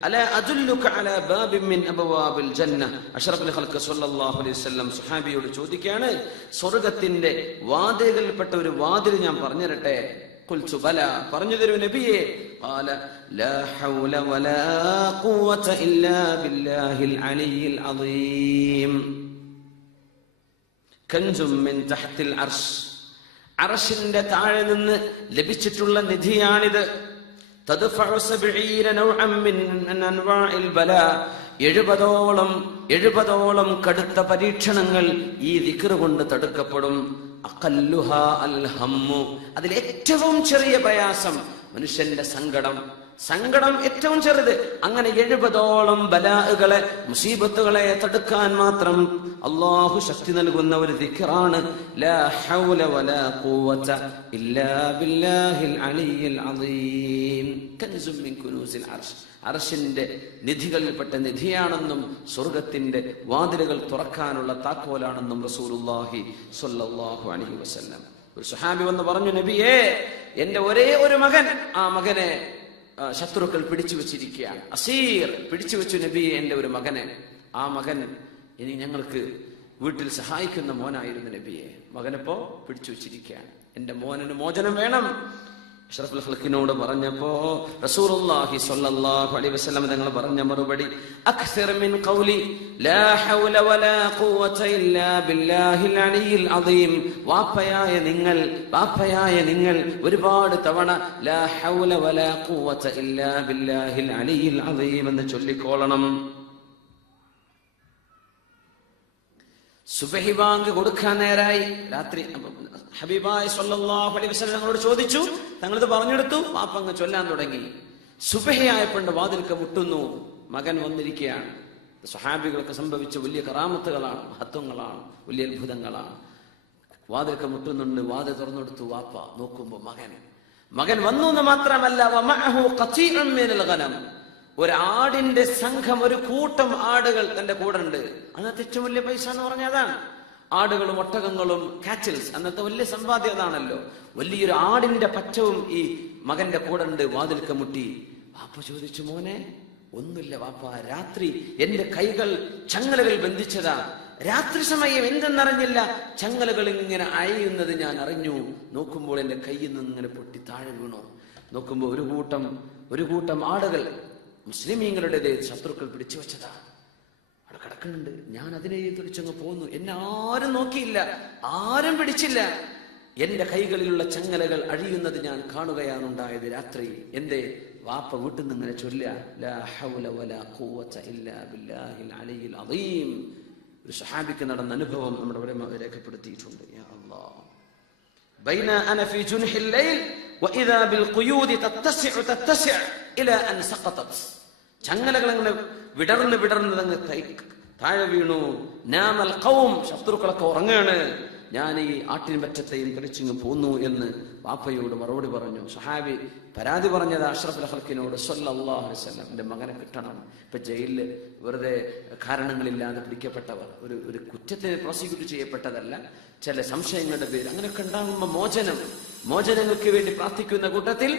അല അജുല്ലുക അല ബാബിൻ മിൻ അബ്വാബിൽ ജന്ന അഷ്റഫുൽ ഖൽഖ സല്ലല്ലാഹു അലൈഹി വസല്ലം സ്വഹാബിയോട് ചോദിക്കുകയാണ് സ്വർഗത്തിന്റെ വാതിലുകൾപ്പെട്ട ഒരു വാതിൽ ഞാൻ പറഞ്ഞു തരട്ടെ കുൽച്ചു ബല പറഞ്ഞു തരൂ നബിയേ. قال لا حول ولا قوة إلا بالله العلي العظيم كنز من تحت العرش അറശിന്റെ താഴെ നിന്ന് ലഭിച്ചിട്ടുള്ള നിധിയാണിത്. എഴുപതോളം എഴുപതോളം കടുത്ത പരീക്ഷണങ്ങൾ ഈ ദിക്ർ കൊണ്ട് തടുക്കപ്പെടും. അഖല്ലുഹ അൽ ഹമ്മു അതിൽ ഏറ്റവും ചെറിയ പ്രയാസം മനുഷ്യന്റെ സങ്കടം. സങ്കടം ഏറ്റവും ചെറുത്. അങ്ങനെ എഴുപതോളം ബലാഹുകളെ മുസീബത്തുകളെ തടുക്കാൻ മാത്രം അള്ളാഹു ശക്തി നൽകുന്ന ഒരു അർശ്. അർശിന്റെ നിധികളിൽപ്പെട്ട നിധിയാണെന്നും സ്വർഗത്തിന്റെ വാതിലുകൾ തുറക്കാനുള്ള താക്കോലാണെന്നും റസൂലുള്ളാഹി സ്വല്ലല്ലാഹു അലൈഹി വസല്ലം. ഒരു സുഹാബി വന്ന് പറഞ്ഞു നബിയേ എന്റെ ഒരേ ഒരു മകൻ ആ മകനെ ശത്രുക്കൾ പിടിച്ചു വെച്ചിരിക്കുകയാണ്. അസീർ പിടിച്ചു വെച്ചു നബിയെ എന്റെ ഒരു മകനെ. ആ മകൻ ഇനി ഞങ്ങൾക്ക് വീട്ടിൽ സഹായിക്കുന്ന മോനായിരുന്നു നബിയെ. മകനെപ്പോ പിടിച്ചു വെച്ചിരിക്കുകയാണ്. എന്റെ മോനന് മോചനം വേണം. അഷ്റഫുൽ പറഞ്ഞപ്പോ റസൂലുള്ളാഹി സ്വല്ലല്ലാഹു അലൈഹി വസല്ലം തങ്ങൾ പറഞ്ഞ മറുപടി മിൻ ഖൗലി ലാ ഹൗല വലാ ഖുവത ഇല്ലാ ബില്ലാഹിൽ അലിയിൽ അദീം. വാപ്പയായ നിങ്ങൾ വാപ്പയായ നിങ്ങൾ ഒരുപാട് തവണ ലാ ഹൗല വലാ ഖുവത ഇല്ലാ ബില്ലാഹിൽ അലിയിൽ അദീം എന്ന് ചൊല്ലിക്കോളണം. സുബഹി കൊടുക്കാൻ നേരായി. രാത്രി ഹബീബായ് അലൈഹി വസല്ലം ഞങ്ങളോട് ചോദിച്ചു. തങ്ങളിത് പറഞ്ഞെടുത്തു. പാപ്പ അങ്ങ് ചൊല്ലാൻ തുടങ്ങി. സുബഹയായപ്പോണ്ട് വാതിൽക്ക് മുട്ടുന്നു. മകൻ വന്നിരിക്കുകയാണ് സ്വഹാബികൾക്ക് സംഭവിച്ച വലിയ കറാമത്തുകളാണ് മഹത്വങ്ങളാണ് വലിയ അത്ഭുതങ്ങളാണ്. വാതിൽക്ക് മുട്ടുന്നുണ്ട്. വാതിൽ തുറന്നെടുത്തു. വാപ്പ നോക്കുമ്പോ മകൻ. മകൻ വന്നു എന്ന് മാത്രമല്ല ഒരാടിന്റെ സംഘം ഒരു കൂട്ടം ആടുകൾ തന്റെ കൂടെ ഉണ്ട് അന്നത്തെ ഏറ്റവും വലിയ പൈസ എന്ന് പറഞ്ഞതാണ് ആടുകളും ഒട്ടകങ്ങളും കാച്ചിൽസ് അന്നത്തെ വലിയ സമ്പാദ്യം അതാണല്ലോ. വലിയൊരു ആടിന്റെ പച്ചവും ഈ മകന്റെ കൂടെ ഉണ്ട് വാതിൽക്ക മുട്ടി വാപ്പ ചോദിച്ചു മോനെ ഒന്നുമില്ല വാപ്പ. രാത്രി എന്റെ കൈകൾ ചങ്ങലകൾ ബന്ധിച്ചതാ. രാത്രി സമയം എന്തെന്നറിഞ്ഞില്ല. ചങ്ങലകൾ ഇങ്ങനെ അയയുന്നത് ഞാൻ അറിഞ്ഞു. നോക്കുമ്പോൾ എന്റെ കയ്യിൽ നിന്ന് ഇങ്ങനെ പൊട്ടി താഴെ വീണു. നോക്കുമ്പോൾ ഒരു കൂട്ടം ഒരു കൂട്ടം ആടുകൾ മുസ്ലിമീങ്ങളുടെ ശത്രുക്കൾ പിടിച്ചു വെച്ചതാ അവിടെ കിടക്കുന്നുണ്ട് ഞാൻ അതിനെ തുടിച്ചങ്ങ് പോന്നു എന്നെ ആരും നോക്കിയില്ല ആരും പിടിച്ചില്ല എന്റെ കൈകളിലുള്ള ചങ്ങലകൾ അഴിയുന്നത് ഞാൻ കാണുകയാണ് ഉണ്ടായത് രാത്രി എന്റെ വാപ്പ വീട്ടിൽ നിന്ന് ഇങ്ങനെ ചൊല്ല ലാ ഹൗല വലാ ഖുവത ഇല്ലാ ബില്ലാഹിൽ അലിയിൽ അദീം ഒരു സഹാബിക്ക് നടന്ന അനുഭവം നമ്മുടെ ഇവിടെ രേഖപ്പെടുത്തിയിട്ടുണ്ട് യാ അല്ലാഹ് بين أنا في جنح الليل وإذا بالقيود تتسع تتسع إلى أن سقطت ചങ്ങലകൾ അങ്ങനെ വിടർന്ന് വിടർന്ന് അങ്ങ് തൈ- താഴെ വീണു. നാമൽ കൗം ശത്രുക്കളൊക്കെ ഉറങ്ങാണ്. ഞാൻ ഈ ആട്ടിൻ പറ്റത്തെയും പിടിച്ചിങ്ങ് പോന്നു എന്ന് വാപ്പയോട് മറുപടി പറഞ്ഞു. സഹാബി പരാതി പറഞ്ഞത് അഷ്റഫ് ഹൽക്കിനോട് സല്ലല്ലാഹു എന്റെ മകനെ കിട്ടണം. ഇപ്പൊ ജയിലിൽ വെറുതെ കാരണങ്ങളില്ലാതെ പിടിക്കപ്പെട്ടവർ ഒരു ഒരു കുറ്റത്തിന് പ്രോസിക്യൂട്ട് ചെയ്യപ്പെട്ടതല്ല ചില സംശയങ്ങളുടെ പേര് അങ്ങനെയൊക്കെ ഉണ്ടാകുമ്പോ മോചനം. മോചനങ്ങൾക്ക് വേണ്ടി പ്രാർത്ഥിക്കുന്ന കൂട്ടത്തിൽ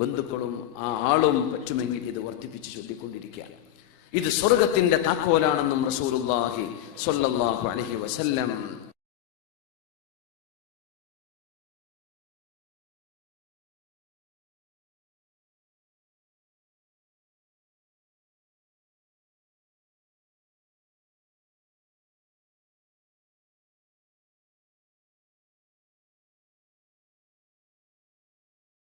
ബന്ധുക്കളും ആ ആളും പറ്റുമെങ്കിൽ ഇത് വർദ്ധിപ്പിച്ച് ചൊല്ലിക്കൊണ്ടിരിക്കുകയാണ്. ഇത് സ്വർഗത്തിന്റെ താക്കോലാണെന്നും റസൂലുള്ളാഹി സ്വല്ലല്ലാഹു അലൈഹി വസല്ലം